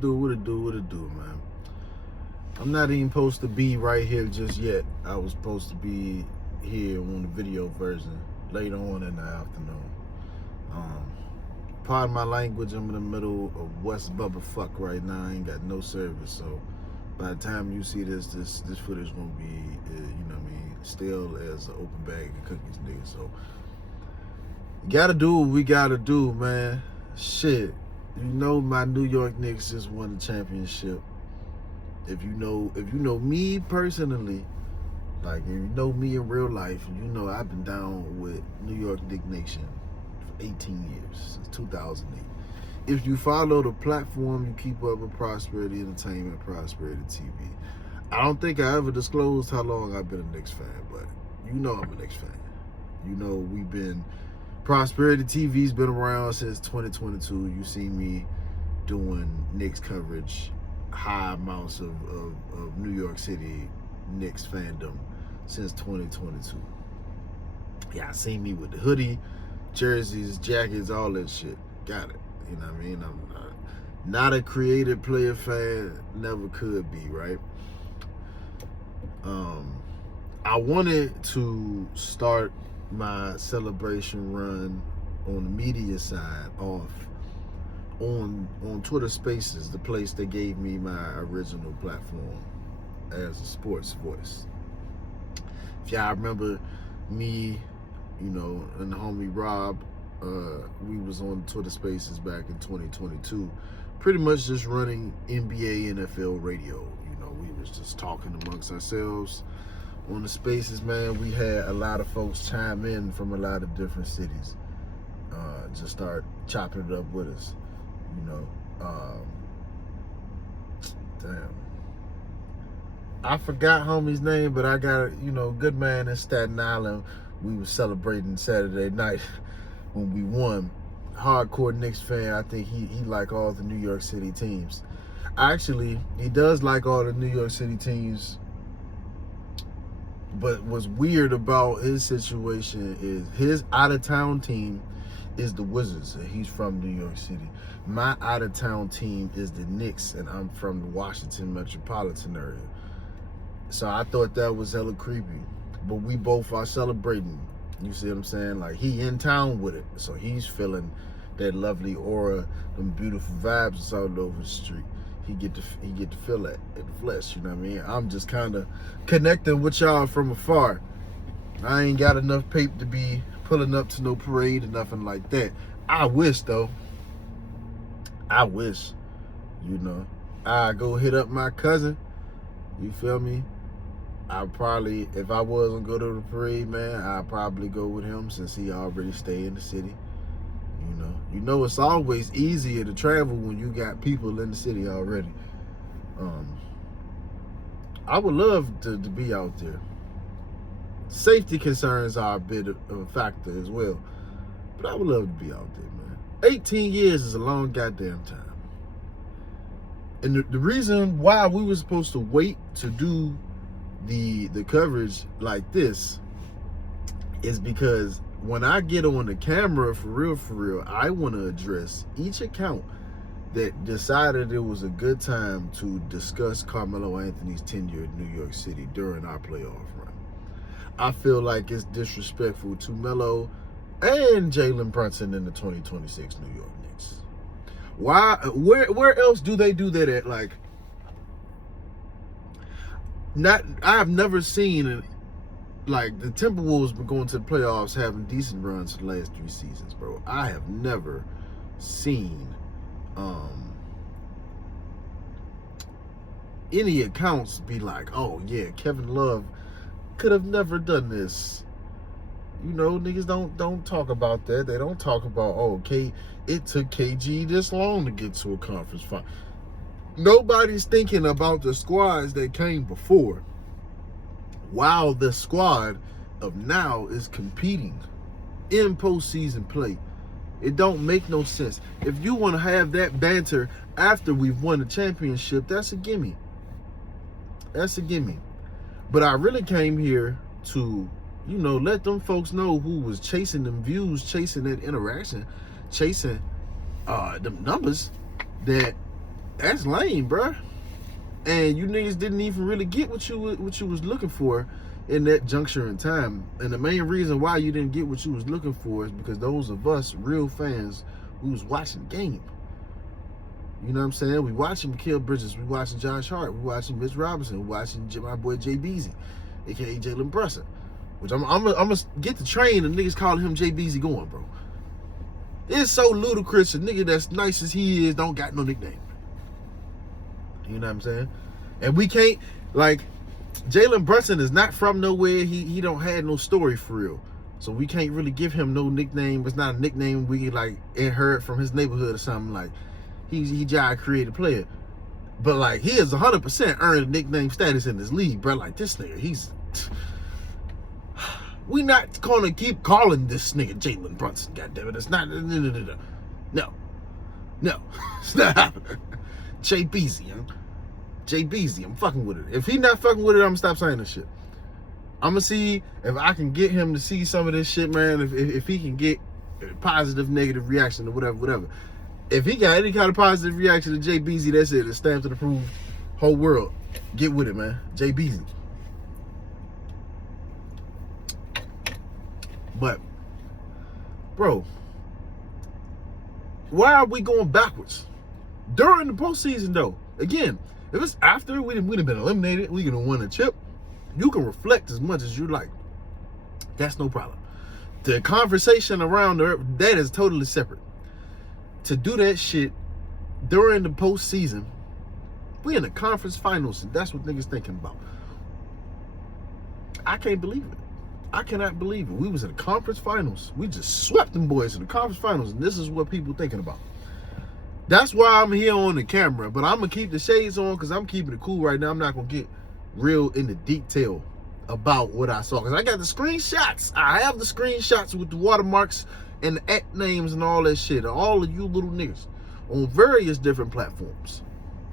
do, man? I'm not even supposed to be right here just yet. I was supposed to be here on the video version later on in the afternoon. Pardon my language, I'm in the middle of West Bubba right now. I ain't got no service, so by the time you see this footage won't be, you know what I mean, still as an open bag of cookies, nigga. So, gotta do what we gotta do, man. Shit, you know my New York Knicks just won the championship. If you know me personally, like if you know me in real life, you know I've been down with New York Knick Nation for 18 years, since 2008. If you follow the platform, you keep up with Prosperity Entertainment, Prosperity TV. I don't think I ever disclosed how long I've been a Knicks fan, but you know I'm a Knicks fan. You know Prosperity TV's been around since 2022. You see me doing Knicks coverage, high amounts of New York City Knicks fandom since 2022. Yeah, I seen me with the hoodie, jerseys, jackets, all that shit. Got it. You know what I mean? I'm not a creative player fan, never could be, right? I wanted to start my celebration run on the media side off on Twitter Spaces, the place that gave me my original platform as a sports voice. If y'all remember me, you know, and the homie Rob, we was on Twitter Spaces back in 2022, pretty much just running NBA, NFL radio. You know, we was just talking amongst ourselves on the Spaces, man. We had a lot of folks chime in from a lot of different cities, just start chopping it up with us, you know. Damn, I forgot homie's name, but I got, you know, good man in Staten Island. We was celebrating Saturday night when we won. Hardcore Knicks fan. I think he like all the New York City teams. Actually, he does like all the New York City teams. But what's weird about his situation is his out-of-town team is the Wizards, and he's from New York City. My out-of-town team is the Knicks, and I'm from the Washington metropolitan area. So I thought that was hella creepy. But we both are celebrating. You see what I'm saying? Like, he in town with it, so he's feeling that lovely aura, them beautiful vibes that's all over the street. He get to feel that in the flesh, you know what I mean? I'm just kind of connecting with y'all from afar. I ain't got enough paper to be pulling up to no parade or nothing like that. I wish, though. I wish, you know. I go hit up my cousin, you feel me? I probably, if I wasn't go to the parade, man, I'd probably go with him since he already stay in the city. You know, it's always easier to travel when you got people in the city already. I would love to be out there. Safety concerns are a bit of a factor as well, but I would love to be out there, man. 18 years is a long goddamn time. And the reason why we were supposed to wait to do the coverage like this is because when I get on the camera for real, I want to address each account that decided it was a good time to discuss Carmelo Anthony's tenure in New York City during our playoff run. I feel like it's disrespectful to Melo and Jalen Brunson in the 2026 New York Knicks. Why? Where else do they do that at? Like, I have never seen like the Timberwolves been going to the playoffs having decent runs for the last 3 seasons, bro. I have never seen any accounts be like, oh yeah, Kevin Love could have never done this. You know, niggas don't talk about that. They don't talk about, oh, it took KG this long to get to a conference final. Nobody's thinking about the squads that came before, while the squad of now is competing in postseason play. It don't make no sense. If you want to have that banter after we've won the championship, that's a gimme. That's a gimme. But I really came here to, you know, let them folks know who was chasing them views, chasing that interaction, chasing them numbers, that That's lame, bruh. And you niggas didn't even really get what you was looking for in that juncture in time. And the main reason why you didn't get what you was looking for is because those of us real fans who was watching the game. You know what I'm saying? We watching Mikael Bridges, we watching Josh Hart, we watching Mitch Robinson, we watching my boy Jay Beasley, aka Jalen Brunson. Which I'm gonna get the train and niggas calling him Jay Beasley going, bro. It's so ludicrous. A nigga that's nice as he is don't got no nickname. You know what I'm saying? And we can't, like, Jalen Brunson is not from nowhere. He don't have no story for real. So we can't really give him no nickname. It's not a nickname we can, like, inherit from his neighborhood or something. Like, he just a creative player. But, like, he has 100% earned a nickname status in this league, bro. Like, this nigga, we not gonna keep calling this nigga Jalen Brunson, goddammit. It's not, no. It's not happening. Jay Beasley, young. Jay Beasley, I'm fucking with it. If he not fucking with it, I'm gonna stop saying this shit. I'm gonna see if I can get him to see some of this shit, man. If he can get a positive, negative reaction or whatever. If he got any kind of positive reaction to Jay Beasley, that's it. It's stamped and approved. Whole world, get with it, man. Jay Beasley. But, bro, why are we going backwards? During the postseason, though, again, if it's after we'd have been eliminated, we could have won a chip, you can reflect as much as you like. That's no problem. The conversation around that is totally separate. To do that shit during the postseason, we in the conference finals, and that's what niggas thinking about. I can't believe it. I cannot believe it. We was in the conference finals. We just swept them boys in the conference finals, and this is what people thinking about. That's why I'm here on the camera, but I'm going to keep the shades on because I'm keeping it cool right now. I'm not going to get real into detail about what I saw because I got the screenshots. I have the screenshots with the watermarks and the @ names and all that shit. All of you little niggas on various different platforms.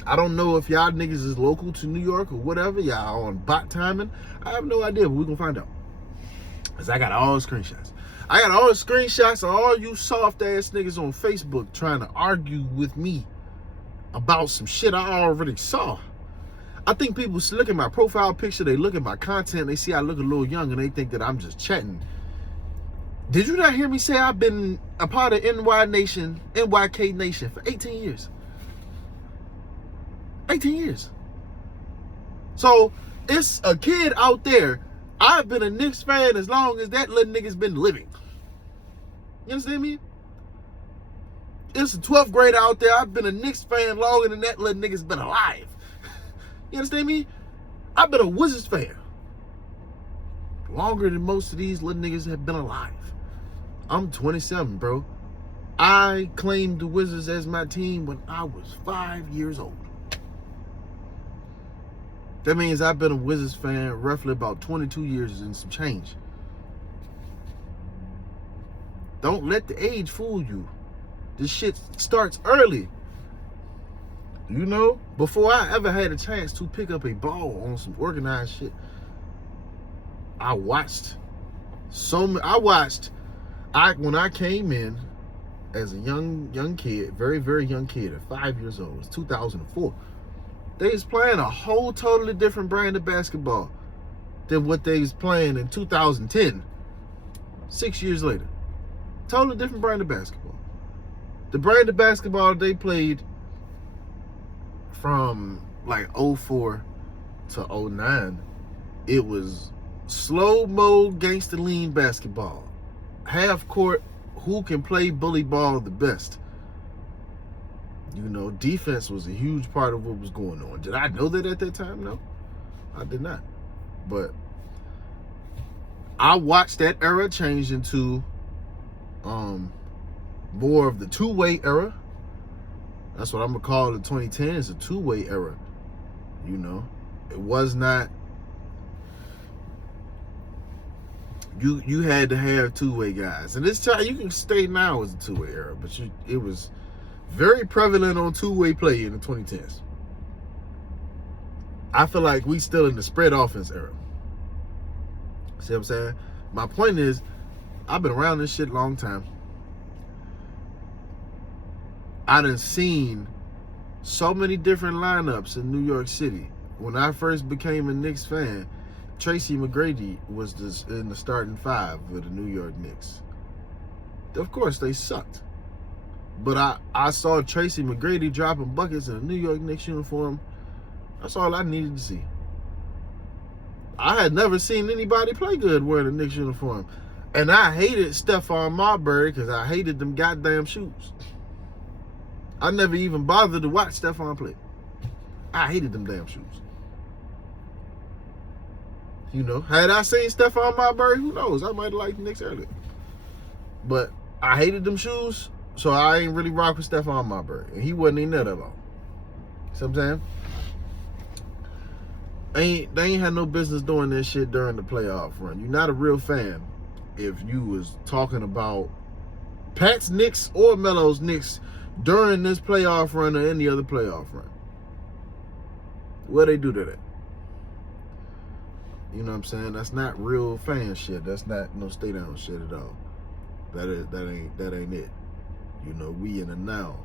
I don't know if y'all niggas is local to New York or whatever. Y'all on bot timing. I have no idea, but we're going to find out. Because I got all the screenshots. I got all the screenshots of all you soft ass niggas on Facebook trying to argue with me about some shit I already saw. I think people look at my profile picture, they look at my content, they see I look a little young and they think that I'm just chatting. Did you not hear me say I've been a part of NYK Nation for 18 years? 18 years. So it's a kid out there. I've been a Knicks fan as long as that little nigga's been living. You understand me? It's a 12th grader out there. I've been a Knicks fan longer than that little nigga's been alive. You understand me? I've been a Wizards fan longer than most of these little niggas have been alive. I'm 27, bro. I claimed the Wizards as my team when I was 5 years old. That means I've been a Wizards fan roughly about 22 years and some change. Don't let the age fool you. This shit starts early. You know, before I ever had a chance to pick up a ball on some organized shit, I watched when I came in as a young kid, very, very young kid at 5 years old. It was 2004. They was playing a whole totally different brand of basketball than what they was playing in 2010, 6 years later. Totally different brand of basketball. The brand of basketball they played from like 04 to 09, it was slow-mo gangster lean basketball. Half court, who can play bully ball the best. You know, defense was a huge part of what was going on. Did I know that at that time? No, I did not. But I watched that era change into more of the two-way era. That's what I'm going to call the 2010s, a two-way era. You know, it was not, you had to have two-way guys. And this time, you can stay now as a two-way era, but it was very prevalent on two-way play in the 2010s. I feel like we still in the spread offense era. See what I'm saying? My point is, I've been around this shit a long time. I done seen So many different lineups in New York City. When I first became a Knicks fan, Tracy McGrady was in the starting five for the New York Knicks. Of course, they sucked. But I saw Tracy McGrady dropping buckets in a New York Knicks uniform. That's all I needed to see. I had never seen anybody play good wearing a Knicks uniform. And I hated Stephon Marbury because I hated them goddamn shoes. I never even bothered to watch Stephon play. I hated them damn shoes. You know, had I seen Stephon Marbury, who knows? I might have liked the Knicks earlier. But I hated them shoes, so I ain't really rock with Stephon Marbury. And he wasn't even that about. See what I'm saying? They ain't had no business doing this shit during the playoff run. You're not a real fan if you was talking about Pat's Knicks or Melo's Knicks during this playoff run or any other playoff run. Where they do that at? You know what I'm saying? That's not real fan shit. That's not no stay down shit at all. That ain't it. You know, we in the now.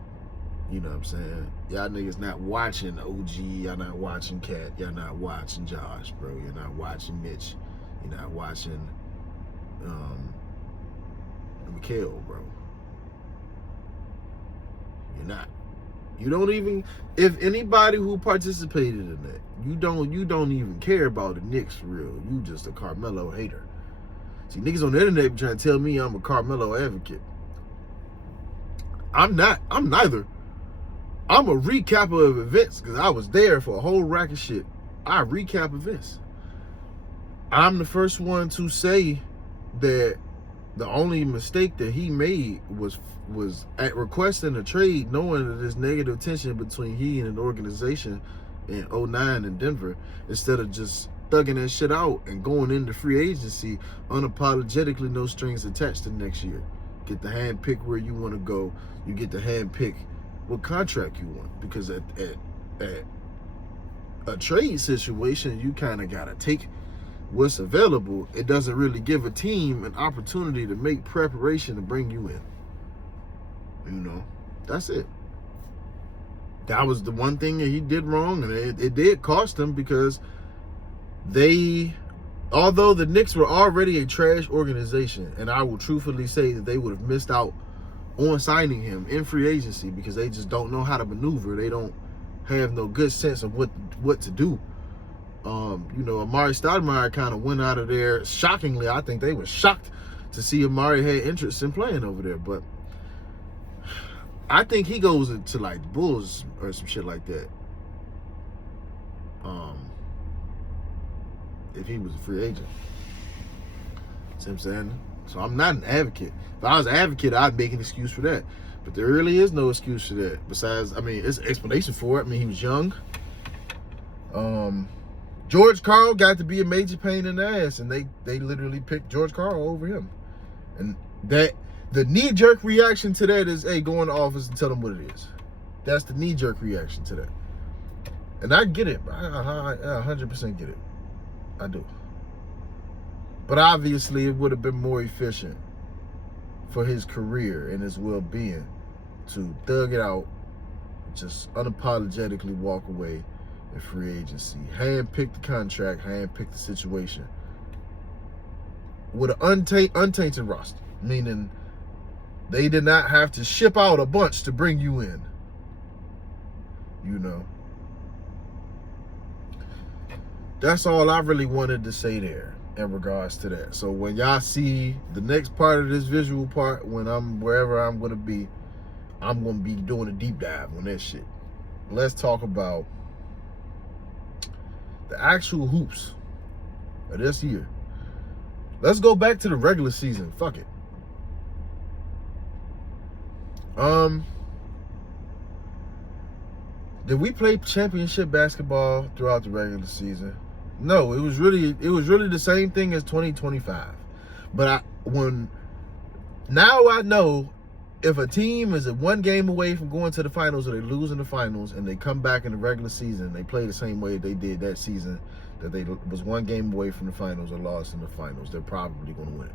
You know what I'm saying? Y'all niggas not watching OG. Y'all not watching Cat. Y'all not watching Josh, bro. You're not watching Mitch. You're not watching Mikhail, bro. You're not. You don't even, if anybody who participated in that, you don't even care about the Knicks for real. You just a Carmelo hater. See, niggas on the internet be trying to tell me I'm a Carmelo advocate. I'm not. I'm neither. I'm a recapper of events because I was there for a whole rack of shit. I recap events. I'm the first one to say that the only mistake that he made was at requesting a trade, knowing that there's negative tension between he and an organization in 2009 in Denver, instead of just thugging that shit out and going into free agency unapologetically, no strings attached to next year. Get the hand pick where you want to go. You get the hand pick what contract you want, because at a trade situation, you kind of got to take what's available. It doesn't really give a team an opportunity to make preparation to bring you in. You know, that's it. That was the one thing that he did wrong, and it did cost him, because although the Knicks were already a trash organization, and I will truthfully say that they would have missed out on signing him in free agency because they just don't know how to maneuver. They don't have no good sense of what to do. You know, Amari Stoudemire kind of went out of there shockingly. I think they were shocked to see Amari had interest in playing over there, but I think he goes into like the Bulls or some shit like that. If he was a free agent. See what I'm saying? So I'm not an advocate. If I was an advocate, I'd make an excuse for that. But there really is no excuse for that. Besides, I mean, it's an explanation for it. I mean, he was young. George Karl got to be a major pain in the ass, and they literally picked George Karl over him. And that the knee-jerk reaction to that is, hey, go in the office and tell them what it is. That's the knee-jerk reaction to that. And I get it. I 100% get it. I do. But obviously, it would have been more efficient for his career and his well-being to thug it out, just unapologetically walk away in free agency, hand-pick the contract, hand-pick the situation with an untainted roster, meaning they did not have to ship out a bunch to bring you in. You know. That's all I really wanted to say there in regards to that. So when y'all see the next part of this visual part, when I'm wherever I'm going to be doing a deep dive on that shit. Let's talk about the actual hoops of this year. Let's go back to the regular season. Fuck it. Did we play championship basketball throughout the regular season? No, it was really the same thing as 2025. But now I know if a team is one game away from going to the finals, or they lose in the finals and they come back in the regular season, they play the same way they did that season, that they was one game away from the finals or lost in the finals, they're probably going to win it.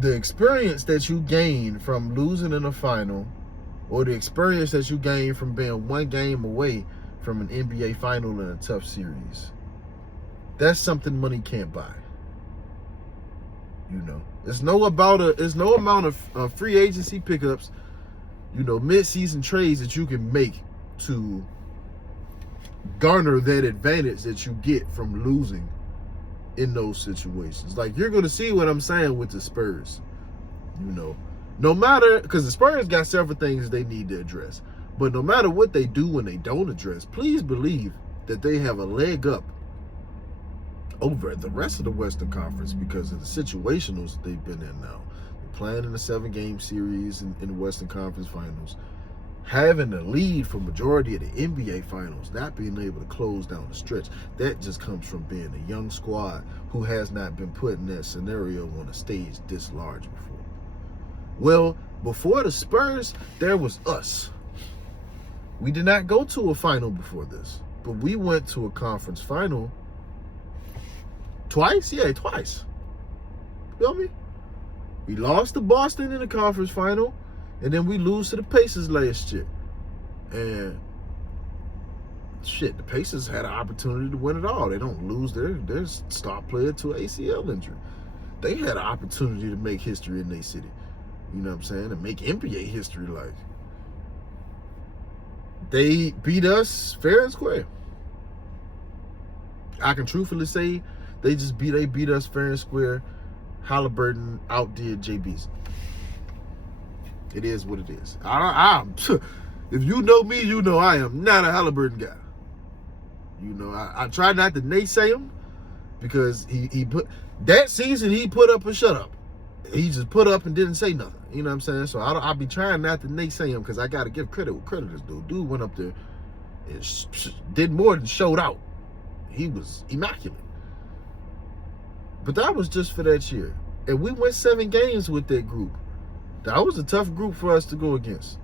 The experience that you gain from losing in the final or the experience that you gain from being one game away from an NBA final in a tough series. That's something money can't buy. You know, there's no amount of free agency pickups, you know, mid-season trades that you can make to garner that advantage that you get from losing in those situations. Like, you're going to see what I'm saying with the Spurs. You know, no matter, because the Spurs got several things they need to address, but no matter what they do when they don't address, please believe that they have a leg up over the rest of the Western Conference because of the situationals they've been in now. They're playing in a 7-game series in the Western Conference Finals, having the lead for majority of the NBA Finals, not being able to close down the stretch. That just comes from being a young squad who has not been put in that scenario on a stage this large before. Well, before the Spurs, there was us. We did not go to a final before this, but we went to a conference final twice. Yeah, twice. Feel me? We lost to Boston in the conference final, and then we lose to the Pacers last year. And shit, the Pacers had an opportunity to win it all. They don't lose their star player to an ACL injury. They had an opportunity to make history in their city. You know what I'm saying? And make NBA history. Like, they beat us fair and square. I can truthfully say they beat us fair and square. Halliburton outdid JB's. It is what it is. If you know me, you know I am not a Halliburton guy. You know, I try not to naysay him because he put that season he put up a shut up. He just put up and didn't say nothing. You know what I'm saying? So I'll be trying not to naysay him because I got to give credit what credit is due. Dude went up there and did more than showed out. He was immaculate. But that was just for that year. And we went 7 games with that group. That was a tough group for us to go against.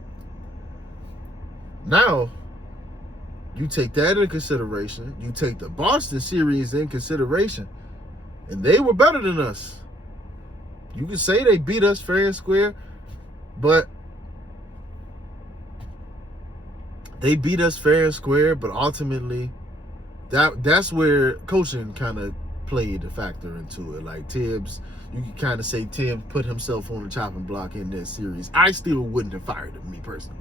Now, you take that into consideration. You take the Boston series in consideration. And they were better than us. You can say they beat us fair and square, but they beat us fair and square, but ultimately that's where coaching kind of played a factor into it. Like Tibbs, you can kind of say Tibbs put himself on the chopping block in that series. I still wouldn't have fired him, me personally.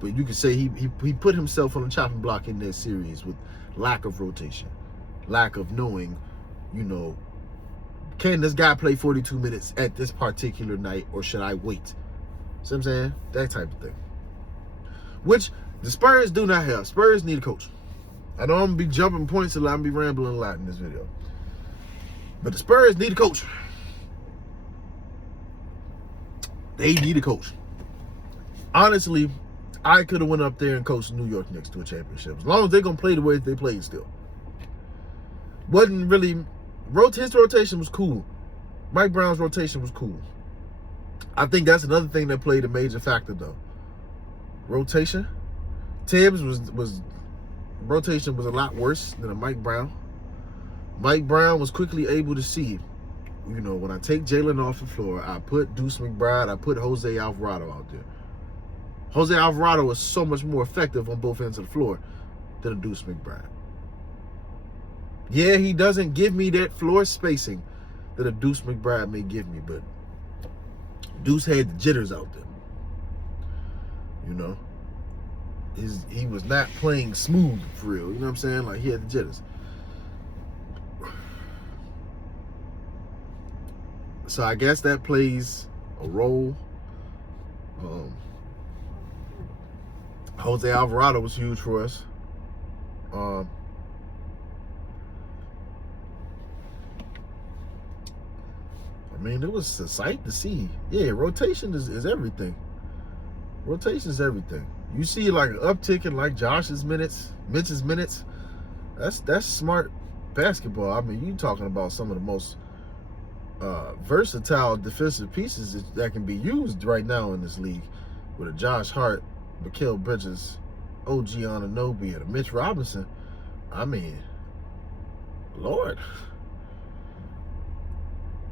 But you could say he put himself on the chopping block in that series with lack of rotation, lack of knowing, you know, can this guy play 42 minutes at this particular night or should I wait? See what I'm saying? That type of thing. Which the Spurs do not have. Spurs need a coach. I know I'm going to be jumping points a lot. I'm going to be rambling a lot in this video. But the Spurs need a coach. They need a coach. Honestly, I could have went up there and coached the New York Knicks to a championship. As long as they're going to play the way they played still. Wasn't really... His rotation was cool. Mike Brown's rotation was cool. I think that's another thing that played a major factor, though. Rotation. Tibbs was rotation was a lot worse than a Mike Brown. Mike Brown was quickly able to see, you know, when I take Jalen off the floor, I put Deuce McBride, I put Jose Alvarado out there. Jose Alvarado was so much more effective on both ends of the floor than a Deuce McBride. Yeah, he doesn't give me that floor spacing that a Deuce McBride may give me, but Deuce had the jitters out there. You know? He was not playing smooth for real. You know what I'm saying? Like, he had the jitters. So I guess that plays a role. Jose Alvarado was huge for us. I mean, it was a sight to see. Yeah, rotation is everything. Rotation is everything. You see like an uptick in like Mitch's minutes. That's smart basketball. I mean, you talking about some of the most versatile defensive pieces that can be used right now in this league, with a Josh Hart, Mikal Bridges, OG Anunoby, and a Mitch Robinson. I mean, Lord.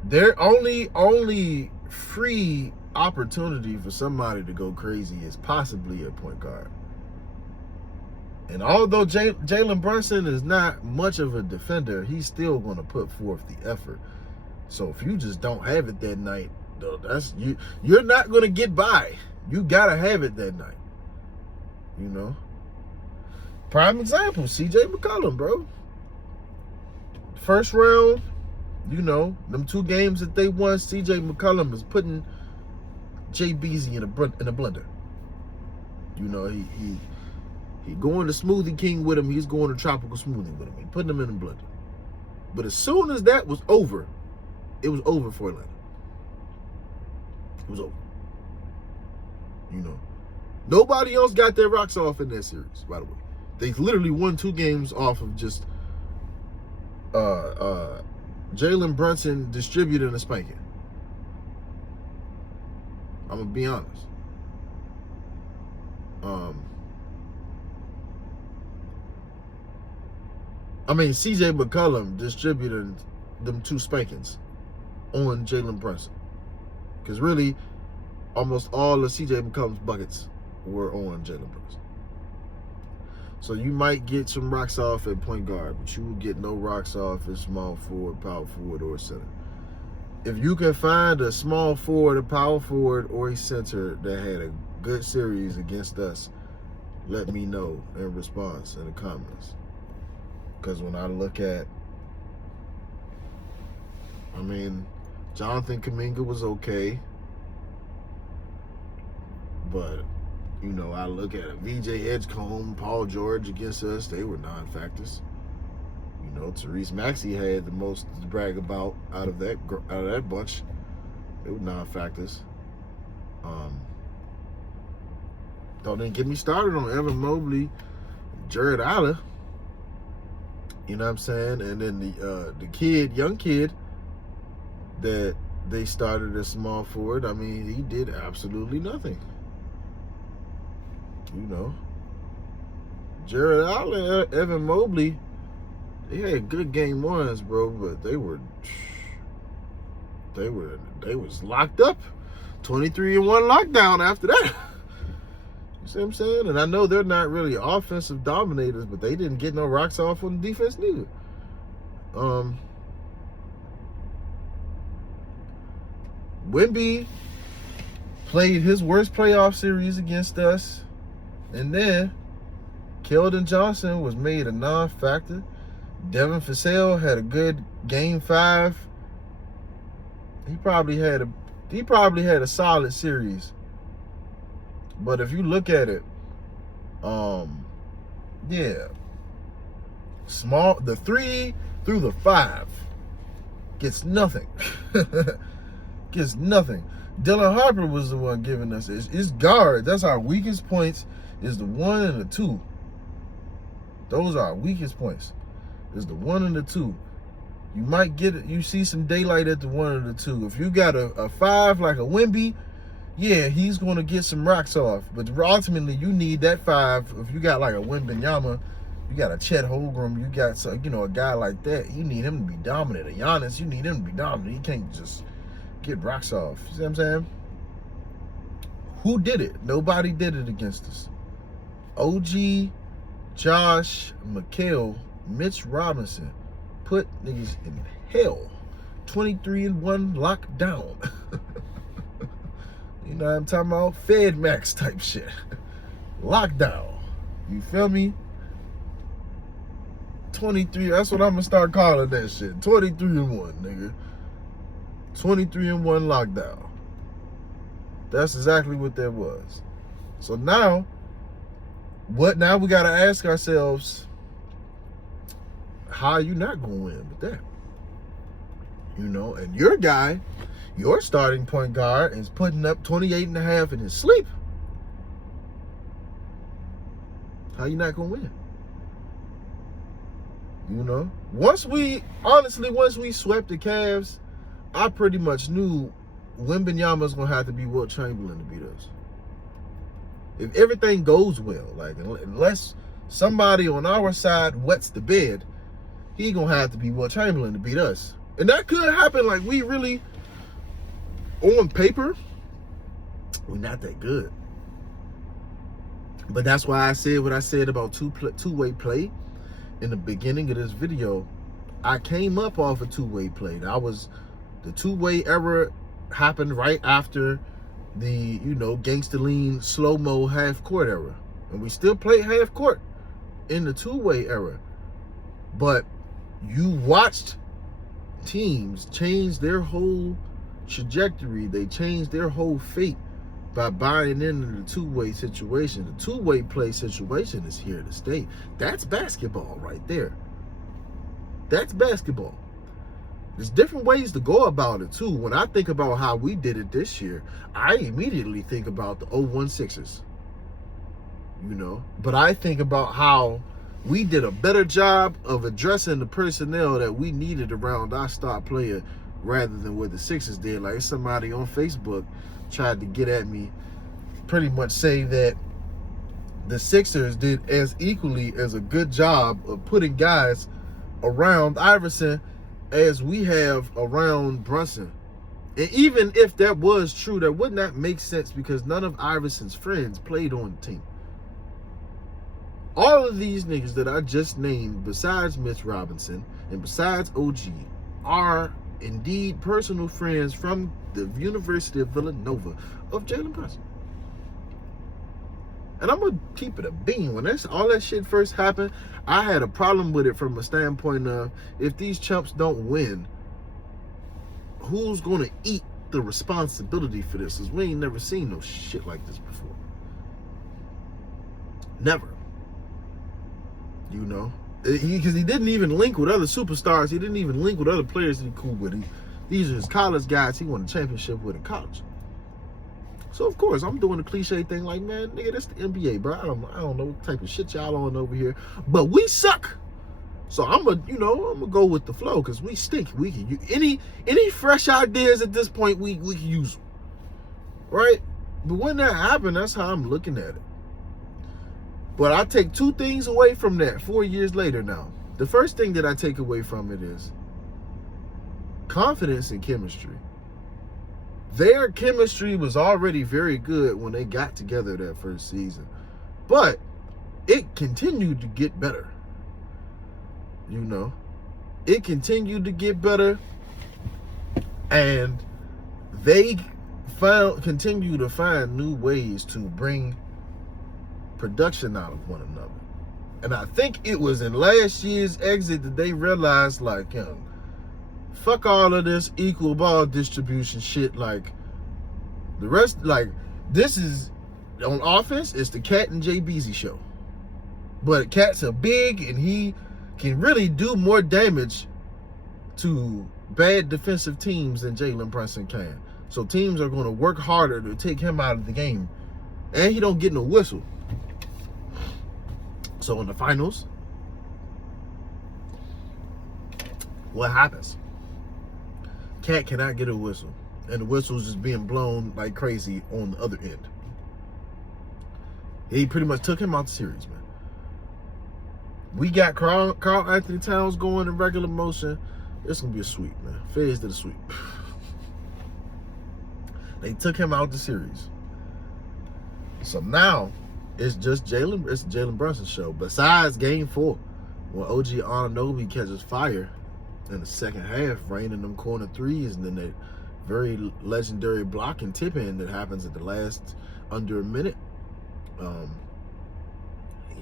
Their only free opportunity for somebody to go crazy is possibly at point guard. And although Jalen Brunson is not much of a defender, he's still going to put forth the effort. So if you just don't have it that night, that's you're not going to get by. You got to have it that night. You know? Prime example, CJ McCollum, bro. First round, you know, them 2 games that they won, CJ McCollum is putting Jay Beasley in a blender. You know, he going to Smoothie King with him. He's going to Tropical Smoothie with him. He putting him in a blender. But as soon as that was over, it was over for Atlanta. It was over. You know, nobody else got their rocks off in that series, by the way. They literally won 2 games off of just Jalen Brunson distributing a spanking. I'm going to be honest. CJ McCollum distributed them 2 spankings on Jalen Brunson. Because really, almost all of CJ McCollum's buckets were on Jalen Brunson. So you might get some rocks off at point guard, but you will get no rocks off at small forward, power forward, or center. If you can find a small forward, a power forward, or a center that had a good series against us, let me know in response in the comments. Because when I look at, Jonathan Kuminga was okay. But, you know, I look at VJ Edgecombe, Paul George against us, they were non-factors. You know, Therese Maxey had the most to brag about out of that bunch. They were non-factors. Don't even get me started on Evan Mobley, Jared Allen. You know what I'm saying? And then the young kid that they started as small forward, he did absolutely nothing. You know, Jared Allen, Evan Mobley, they had good game 1s, bro, but they was locked up. 23-1 lockdown after that. You see what I'm saying? And I know they're not really offensive dominators, but they didn't get no rocks off on the defense neither. Wemby played his worst playoff series against us. And then Keldon Johnson was made a non-factor. Devin Vassell had a good game 5. He probably had a solid series. But if you look at it, the 3 through the 5 gets nothing. Gets nothing. Dylan Harper was the one giving us his guard. That's our weakest points. Is the 1 and the 2. Those are our weakest points. Is the 1 and the 2. You might get it. You see some daylight at the 1 and the 2. If you got a 5 like a Wemby, yeah, he's going to get some rocks off. But ultimately, you need that 5. If you got like a Wembanyama, you got a Chet Holmgren, you got a guy like that. You need him to be dominant. A Giannis, you need him to be dominant. He can't just get rocks off. You see what I'm saying? Who did it? Nobody did it against us. OG, Josh, Mikal, Mitch Robinson put niggas in hell. 23-1 lockdown. You know what I'm talking about? Fed Max type shit. Lockdown. You feel me? 23. That's what I'm gonna start calling that shit. 23-1, nigga. 23-1 lockdown. That's exactly what that was. So now, now we gotta ask ourselves, how are you not gonna win with that? You know, and your guy, your starting point guard, is putting up 28.5 in his sleep. How you not gonna win? You know, once we swept the Cavs, I pretty much knew Wembanyama's gonna have to be Wilt Chamberlain to beat us. If everything goes well, like unless somebody on our side wets the bed, he gonna have to be Wilt Chamberlain to beat us. And that could happen. Like, we really, on paper, We're not that good. But that's why I said what I said about two-way play in the beginning of this video. I came up off a two-way play. The two-way era happened right after the, gangster lean, slow-mo half-court era. And we still play half-court in the two-way era. But you watched teams change their whole trajectory. They changed their whole fate by buying into the two-way situation. The two-way play situation is here to stay. That's basketball right there. That's basketball. There's different ways to go about it too. When I think about how we did it this year, I immediately think about the 0-1 Sixers. But I think about how we did a better job of addressing the personnel that we needed around our star player rather than what the Sixers did. Like somebody on Facebook tried to get at me, pretty much say that the Sixers did as equally as a good job of putting guys around Iverson as we have around Brunson. And even if that was true, that would not make sense because none of Iverson's friends played on the team. All of these niggas that I just named, besides Mitch Robinson and besides OG, are indeed personal friends from the University of Villanova of Jalen Brunson. And I'm going to keep it a bean. When all that shit first happened, I had a problem with it from a standpoint of, if these chumps don't win, who's going to eat the responsibility for this? Because we ain't never seen no shit like this before. Never. Because he didn't even link with other superstars. He didn't even link with other players that he cool with. These are his college guys he won a championship with in college. So, of course, I'm doing the cliche thing like, man, nigga, that's the NBA, bro. I don't know what type of shit y'all on over here. But we suck. So I'm gonna go with the flow because we stink. We can use any fresh ideas at this point, we can use them. Right? But when that happened, that's how I'm looking at it. But I take two things away from that 4 years later now. The first thing that I take away from it is confidence and chemistry. Their chemistry was already very good when they got together that first season. But it continued to get better. It continued to get better. And they continue to find new ways to bring production out of one another. And I think it was in last year's exit that they realized, like, fuck all of this equal ball distribution shit. Like, the rest, like, this is, on offense, it's the Cat and Jay Beasley show. But Cat's a big, and he can really do more damage to bad defensive teams than Jalen Brunson can. So teams are going to work harder to take him out of the game. And he don't get no whistle. So in the finals, what happens? Cat cannot get a whistle. And the whistle's just being blown like crazy on the other end. He pretty much took him out the series, man. We got Carl Anthony Towns going in regular motion. It's going to be a sweep, man. Feds did a sweep. They took him out the series. So now, it's Jalen Brunson's show. Besides Game 4, when OG Anunoby catches fire in the second half, raining them corner threes, and then that very legendary block and tip in that happens at the last under a minute.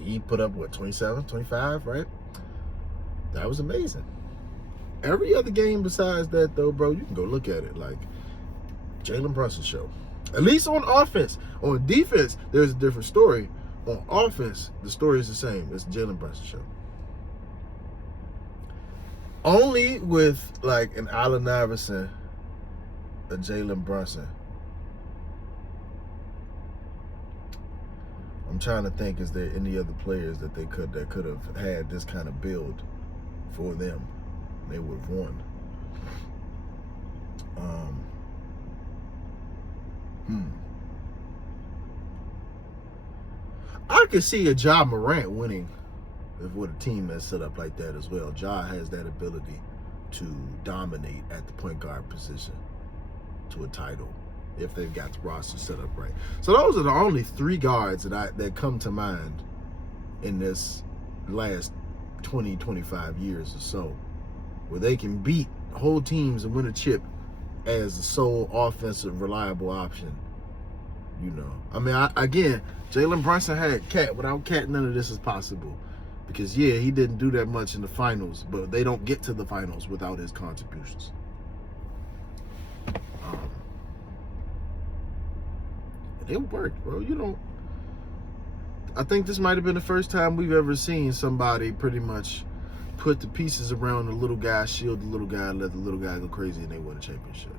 He put up, 27, 25, right? That was amazing. Every other game besides that, though, bro, you can go look at it. Like, Jalen Brunson show. At least on offense. On defense, there's a different story. On offense, the story is the same. It's Jalen Brunson show. Only with, like, an Allen Iverson, a Jalen Brunson. I'm trying to think, is there any other players that could have had this kind of build for them? They would have won. I could see a Ja Morant winning with a team that's set up like that as well. Ja has that ability to dominate at the point guard position to a title. if they've got the roster set up right. So those are the only 3 guards that come to mind in this last 20, 25 years or so, where they can beat whole teams and win a chip as the sole offensive reliable option. You know, I mean, again, Jalen Brunson had Cat. Without Cat, none of this is possible. Because, yeah, he didn't do that much in the finals, but they don't get to the finals without his contributions. It worked, bro. You know, I think this might have been the first time we've ever seen somebody pretty much put the pieces around the little guy, shield the little guy, let the little guy go crazy, and they win a championship.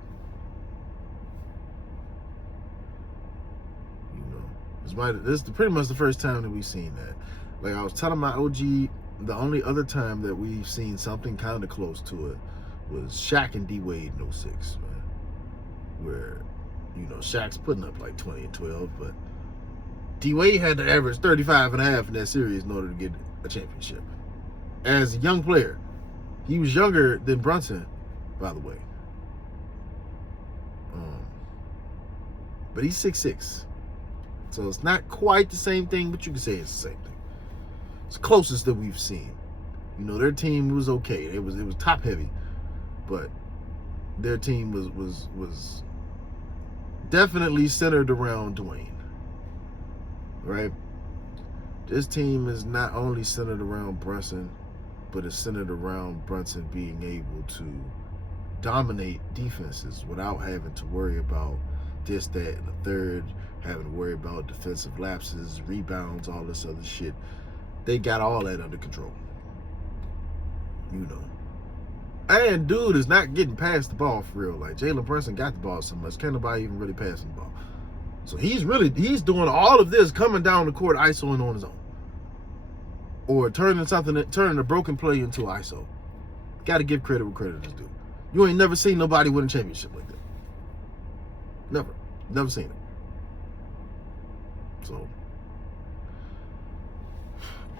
This is pretty much the first time that we've seen that. Like I was telling my OG, the only other time that we've seen something kind of close to it was Shaq and D Wade in 06, man. Where, you know, Shaq's putting up like 20 and 12, but D Wade had to average 35 and a half in that series in order to get a championship. As a young player, he was younger than Brunson, by the way. But he's 6'6". So it's not quite the same thing, but you can say it's the same thing. It's the closest that we've seen. You know, their team was okay. It was top heavy, but their team was definitely centered around Dwayne. Right? This team is not only centered around Brunson, but it's centered around Brunson being able to dominate defenses without having to worry about this, that, and the third, having to worry about defensive lapses, rebounds, all this other shit. They got all that under control. You know. And dude is not getting past the ball for real. Like Jalen Brunson got the ball so much, can't nobody even really pass him the ball. So he's doing all of this coming down the court, isoing on his own. Or turning a broken play into ISO. Gotta give credit where credit is due. You ain't never seen nobody win a championship like that. Never seen it. So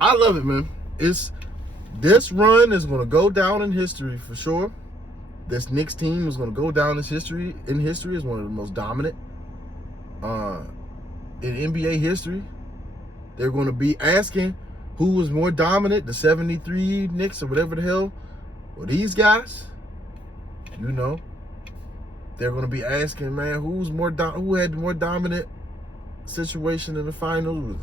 I love it, man. This run is gonna go down in history for sure. This Knicks team is gonna go down in history as one of the most dominant in NBA history. They're gonna be asking who was more dominant, the 73 Knicks or whatever the hell, or these guys. You know, they're going to be asking, man, who had the more dominant situation in the finals.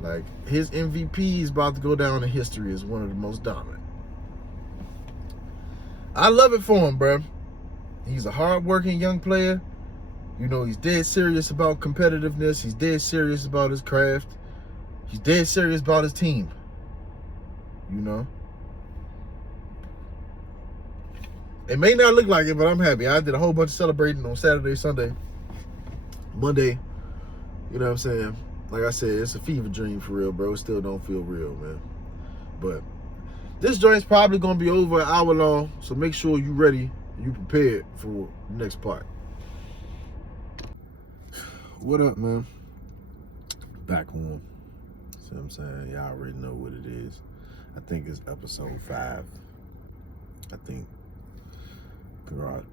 Like, his MVP is about to go down in history as one of the most dominant. I love it for him, bro. He's a hard-working young player. You know, he's dead serious about competitiveness. He's dead serious about his craft. He's dead serious about his team. You know? It may not look like it, but I'm happy. I did a whole bunch of celebrating on Saturday, Sunday, Monday. You know what I'm saying? Like I said, it's a fever dream for real, bro. It still don't feel real, man. But this joint's probably going to be over an hour long, so make sure you're ready, you prepared for the next part. What up, man? Back home. See what I'm saying? Y'all already know what it is. I think it's episode 5. I think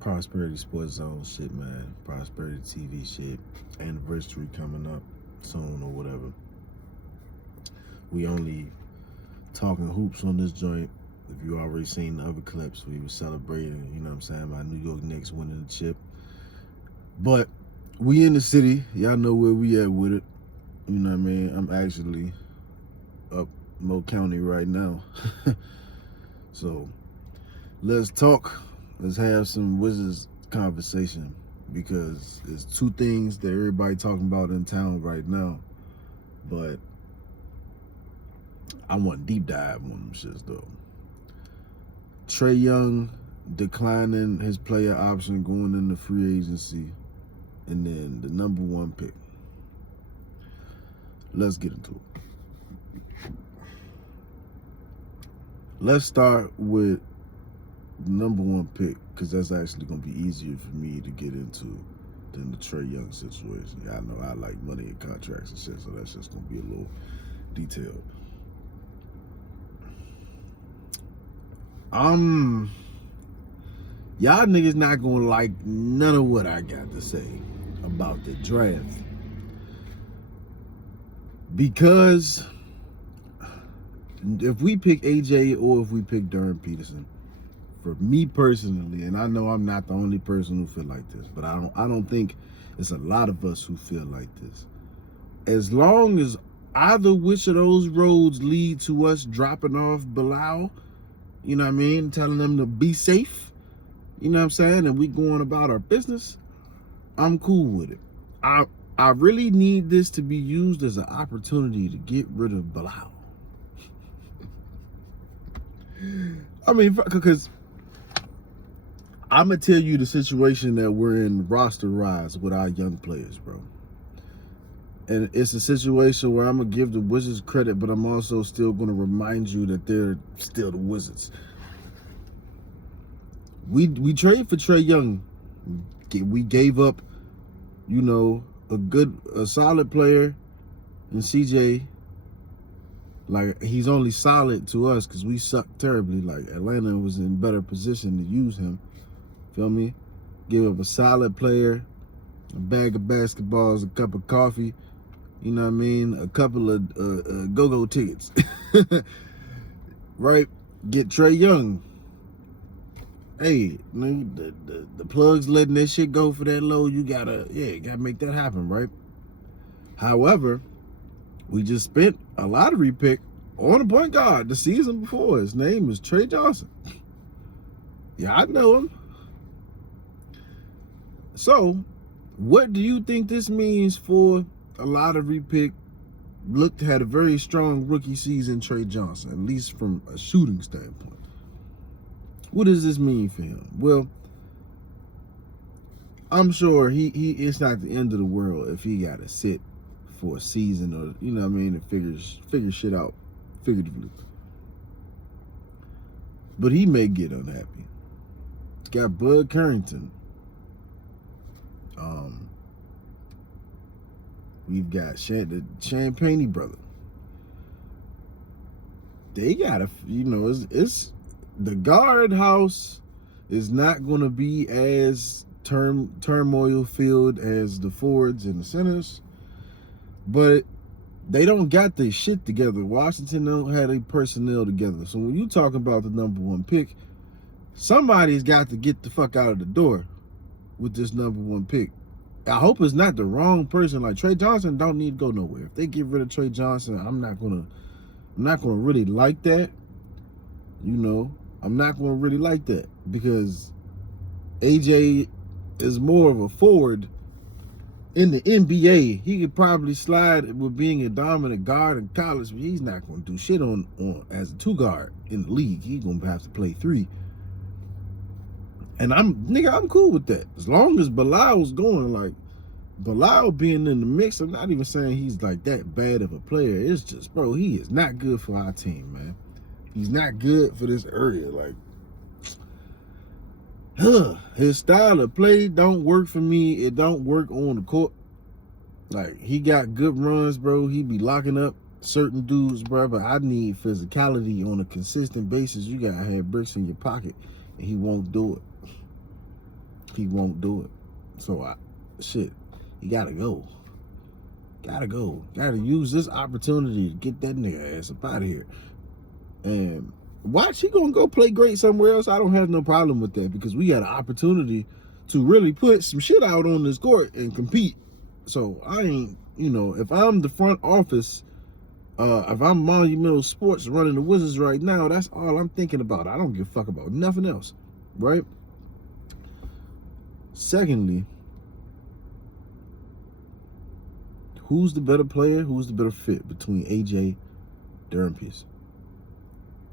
Prosperity Sports Zone shit, man. Prosperity TV shit. Anniversary coming up soon or whatever. We only talking hoops on this joint. If you already seen the other clips, we were celebrating, you know what I'm saying, my New York Knicks winning the chip. But we in the city. Y'all know where we at with it. You know what I mean? I'm actually up Mo County right now. So let's talk. Let's have some Wizards conversation, because there's 2 things that everybody talking about in town right now. But I want deep dive on them shits though. Trae Young declining his player option going into free agency, and then the number 1 pick. Let's get into it. Let's start with the number 1 pick, because that's actually going to be easier for me to get into than the Trae Young situation. Y'all know I like money and contracts and shit, so that's just going to be a little detailed. Y'all niggas not gonna like none of what I got to say about the draft. Because if we pick AJ or if we pick Durham Peterson, for me personally, and I know I'm not the only person who feel like this, but I don't think it's a lot of us who feel like this. As long as either which of those roads lead to us dropping off Bilal, you know what I mean, telling them to be safe, you know what I'm saying, and we going about our business, I'm cool with it. I really need this to be used as an opportunity to get rid of Bilal. I mean, because I'm going to tell you the situation that we're in roster-wise with our young players, bro. And it's a situation where I'm going to give the Wizards credit, but I'm also still going to remind you that they're still the Wizards. We trade for Trae Young. We gave up, you know, a solid player in CJ. Like, he's only solid to us because we suck terribly. Like, Atlanta was in better position to use him. Feel me? Give up a solid player, a bag of basketballs, a cup of coffee, you know what I mean? A couple of go-go tickets. Right? Get Trae Young. Hey, the plugs letting that shit go for that low, you gotta make that happen, right? However, we just spent a lottery pick on a point guard the season before. His name is Trae Johnson. Yeah, I know him. So, what do you think this means for a lottery pick? Had a very strong rookie season, Trae Johnson, at least from a shooting standpoint. What does this mean for him? Well, I'm sure it's not the end of the world if he got to sit for a season, or you know what I mean, and figure shit out figuratively. But he may get unhappy. Got Bud Carrington. We've got the Champagne brother. They gotta, you know, it's the guard house is not gonna be as turmoil filled as the forwards and the centers, but they don't got their shit together. Washington don't have their personnel together. So when you talk about the number one pick, somebody's got to get the fuck out of the door with this number one pick. I hope it's not the wrong person. Like, Trae Johnson don't need to go nowhere. If they get rid of Trae Johnson, I'm not gonna really like that. You know, I'm not gonna really like that because AJ is more of a forward in the NBA. He could probably slide with being a dominant guard in college, but he's not gonna do shit on as a two guard in the league. He's gonna have to play three. And I'm cool with that. As long as Bilal's going, like, Bilal being in the mix, I'm not even saying he's like that bad of a player. It's just, bro, he is not good for our team, man. He's not good for this area. Like, his style of play don't work for me. It don't work on the court. Like, he got good runs, bro. He be locking up certain dudes, bro. But I need physicality on a consistent basis. You gotta have bricks in your pocket, and he won't do it. He won't do it. So, he gotta go. Gotta go. Gotta use this opportunity to get that nigga ass up out of here. And watch, he gonna go play great somewhere else. I don't have no problem with that because we got an opportunity to really put some shit out on this court and compete. So I ain't, you know, if I'm the front office, if I'm Monumental Sports running the Wizards right now, that's all I'm thinking about. I don't give a fuck about nothing else, right? Secondly, who's the better player? Who's the better fit between AJ, Durham Peterson?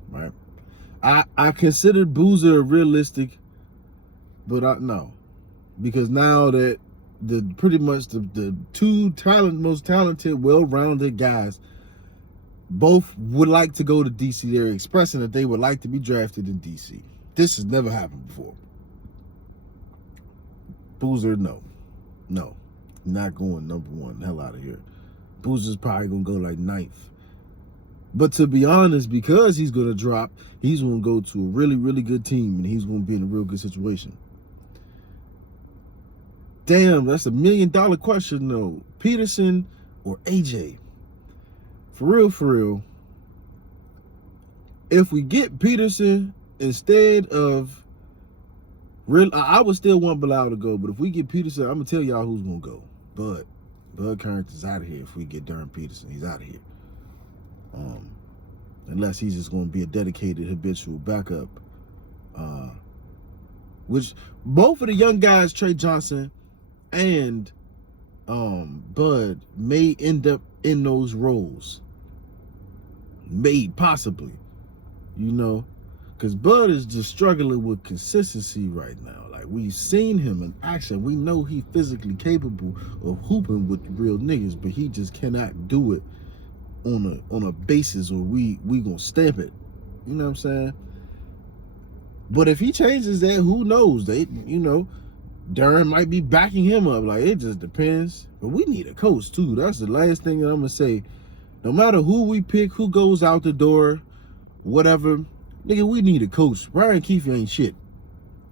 Right? I considered Boozer realistic, but no, because now that pretty much the two most talented, well-rounded guys both would like to go to DC. They're expressing that they would like to be drafted in DC. This has never happened before. Boozer, no, not going number one. Hell out of here. Boozer's probably gonna go like ninth. But to be honest, because he's going to drop, he's going to go to a really, really good team, and he's going to be in a real good situation. Damn, that's $1 million question, though. Peterson or AJ? For real, if we get Peterson instead of I would still want Bilal to go, but if we get Peterson, I'm gonna tell y'all who's gonna go. Bud Carrington's out of here. If we get Darren Peterson, he's out of here. Unless he's just gonna be a dedicated habitual backup. Which both of the young guys, Trae Johnson and Bud, may end up in those roles. May possibly, because Bud is just struggling with consistency right now. Like, we've seen him in action. We know he's physically capable of hooping with real niggas, but he just cannot do it on a basis where we gonna stamp it. You know what I'm saying? But if he changes that, who knows? Darren might be backing him up. Like, it just depends. But we need a coach too. That's the last thing that I'm gonna say. No matter who we pick, who goes out the door, whatever, nigga, we need a coach. Brian Keefe ain't shit.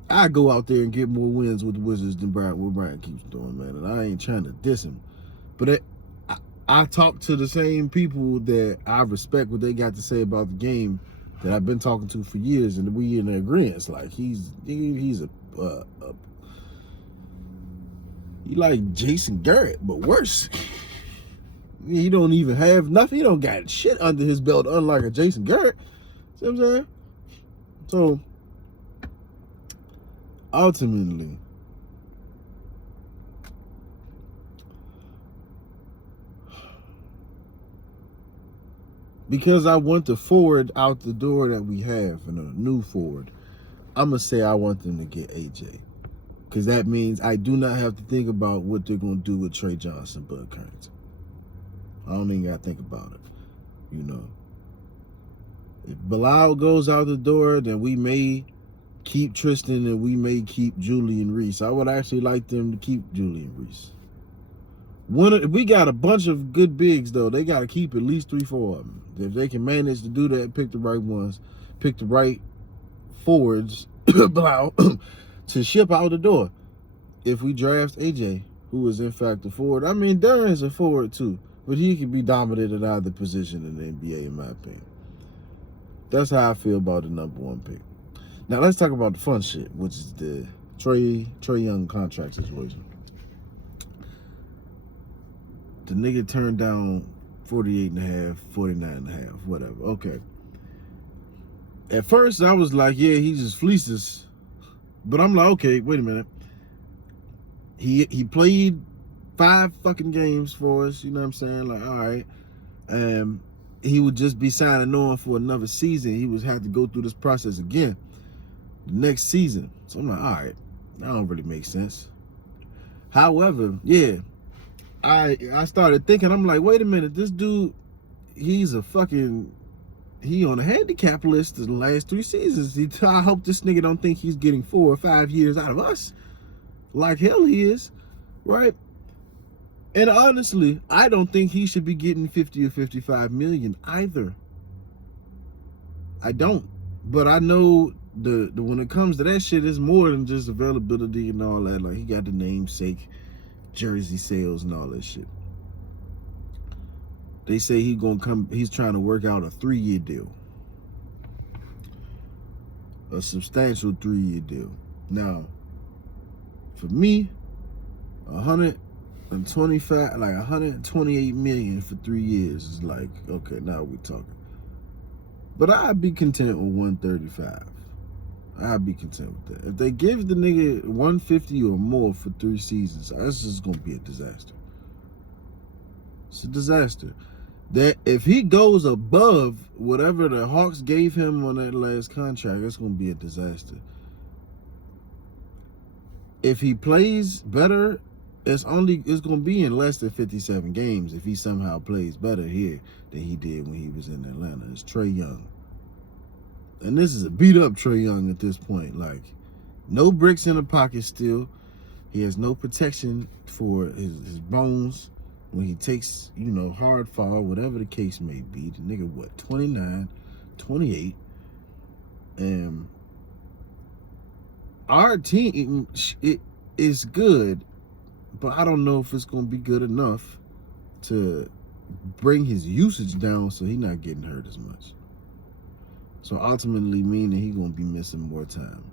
I go out there and get more wins with the Wizards than what Brian Keefe's doing, man. And I ain't trying to diss him. But I talk to the same people that I respect what they got to say about the game that I've been talking to for years, and we in agreement. Like, he's he like Jason Garrett, but worse. He don't even have nothing. He don't got shit under his belt, unlike a Jason Garrett. See what I'm saying? So, ultimately, because I want the forward out the door that we have, and a new forward, I'm going to say I want them to get AJ. Because that means I do not have to think about what they're going to do with Trae Johnson, Bud Carrington. I don't even got to think about it. If Bilal goes out the door, then we may keep Tristan and we may keep Julian Reese. I would actually like them to keep Julian Reese. We got a bunch of good bigs, though. They got to keep at least 3-4 of them. If they can manage to do that, pick the right ones, pick the right forwards, Bilal, to ship out the door. If we draft AJ, who is in fact a forward. I mean, Darren's a forward too, but he can be dominant at either position in the NBA, in my opinion. That's how I feel about the #1 pick. Now let's talk about the fun shit, which is the Trae Young contract situation. The nigga turned down 48.5, 49.5, whatever. Okay. At first I was like, yeah, he just fleeces. But I'm like, okay, wait a minute. He played 5 fucking games for us, you know what I'm saying? Like, all right. He would just be signing on for another season. He would have to go through this process again the next season. So I'm like, all right, that don't really make sense. However, yeah, I started thinking, I'm like, wait a minute, this dude, he on a handicap list the last 3 seasons. I hope this nigga don't think he's getting 4 or 5 years out of us. Like hell he is, right? And honestly, I don't think he should be getting 50 or 55 million either. I don't. But I know the when it comes to that shit, it's more than just availability and all that. Like, he got the namesake jersey sales and all that shit. They say he's trying to work out a 3-year deal. A substantial 3-year deal. Now, for me, 128 million for 3 years is like, okay, now we're talking. But I'd be content with 135. I'd be content with that. If they give the nigga 150 or more for 3 seasons, that's just gonna be a disaster. It's a disaster. That if he goes above whatever the Hawks gave him on that last contract, it's gonna be a disaster. If he plays better, it's gonna be in less than 57 games if he somehow plays better here than he did when he was in Atlanta. It's Trae Young. And this is a beat up Trae Young at this point. Like, no bricks in the pocket still. He has no protection for his bones. when he takes, hard fall, whatever the case may be, the nigga, 29, 28, and our team, it is good, but I don't know if it's going to be good enough to bring his usage down so he's not getting hurt as much. So ultimately meaning he's going to be missing more time.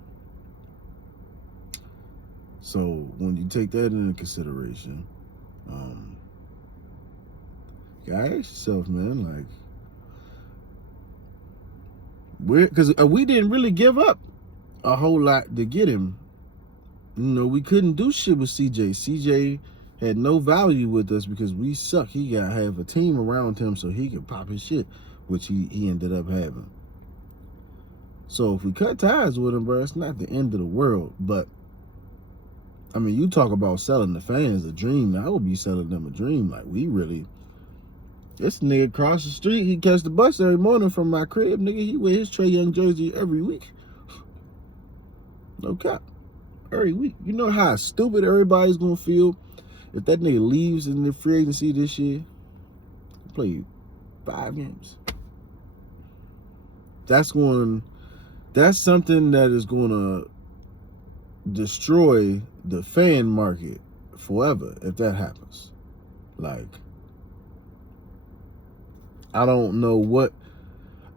So when you take that into consideration, you gotta ask yourself, man, because we didn't really give up a whole lot to get him. We couldn't do shit with CJ. CJ had no value with us because we suck. He got to have a team around him so he could pop his shit, which he ended up having. So if we cut ties with him, bro, it's not the end of the world. But I mean, you talk about selling the fans a dream. I would be selling them a dream. Like, this nigga across the street, he catch the bus every morning from my crib, nigga. He wear his Trae Young jersey every week. No cap. Every week. You know how stupid everybody's gonna feel if that nigga leaves in the free agency this year? Play 5 games. That's something that is gonna destroy the fan market forever if that happens. Like, I don't know what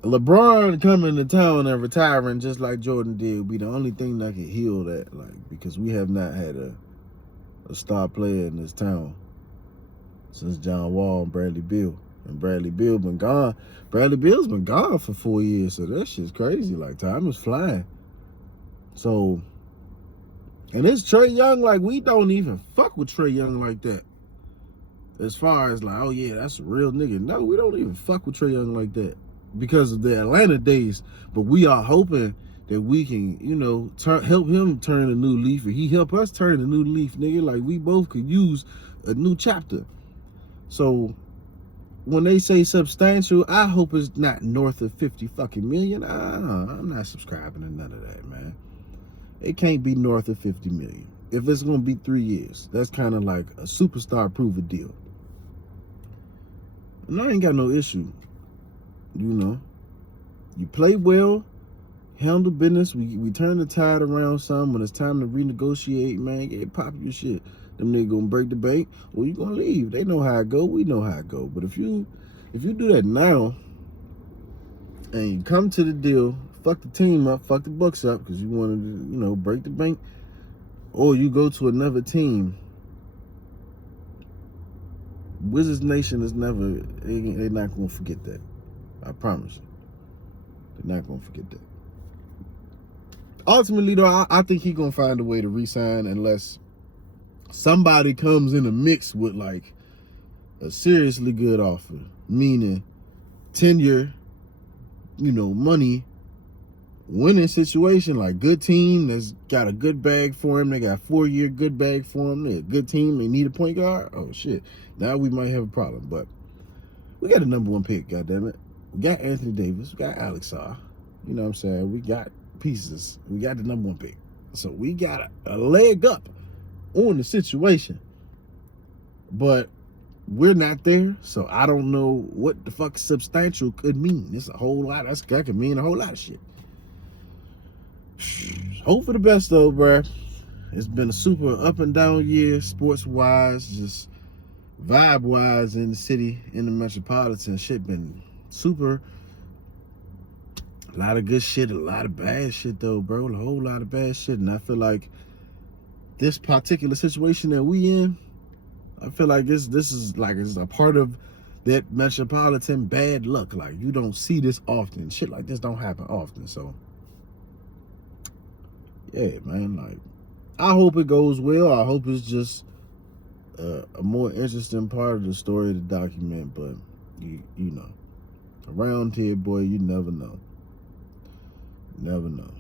LeBron coming to town and retiring just like Jordan did would be the only thing that could heal that, because we have not had a star player in this town since John Wall and Bradley Beal. And Bradley Beal been gone. Bradley Beal's been gone for 4 years, so that shit's crazy. Like, time is flying. So, and it's Trae Young, we don't even fuck with Trae Young like that. As far as oh yeah, that's a real nigga. No, we don't even fuck with Trae Young like that because of the Atlanta days. But we are hoping that we can, help him turn a new leaf, and he help us turn a new leaf, nigga. Like, we both could use a new chapter. So when they say substantial, I hope it's not north of 50 fucking million. I'm not subscribing to none of that, man. It can't be north of 50 million. If it's going to be 3 years, that's kind of like a superstar prove a deal. And I ain't got no issue. You play well, handle business. We turn the tide around some. When it's time to renegotiate, man, get pop your shit. Them niggas gonna break the bank, or you gonna leave. They know how it go. We know how it go. But if you do that now, and you come to the deal, fuck the team up, fuck the Bucks up, because you wanted to, break the bank, or you go to another team, Wizards Nation is never, they're not gonna forget that. I promise you. They're not gonna forget that. Ultimately, though, I think he's gonna find a way to re-sign unless somebody comes in a mix with a seriously good offer, meaning tenure, money, winning situation, good team that's got a good bag for him. They got a 4-year good bag for him. They're a good team. They need a point guard. Oh shit! Now we might have a problem, but we got the #1 pick. Goddammit. We got Anthony Davis. We got Alex Sarr. You know what I'm saying? We got pieces. We got the #1 pick, so we got a leg up on the situation. But we're not there, so I don't know what the fuck substantial could mean. It's a whole lot. That could mean a whole lot of shit. Hope for the best though, bruh. It's been a super up and down year, sports wise, just vibe wise in the city, in the metropolitan. Shit been super. A lot of good shit, a lot of bad shit though, bro. A whole lot of bad shit. And I feel like this particular situation that we in, I feel like this is it's a part of that metropolitan bad luck. You don't see this often. Shit like this don't happen often. So yeah, man, I hope it goes well. I hope it's just a more interesting part of the story of the document. But you know, around here, boy, you never know. Never know.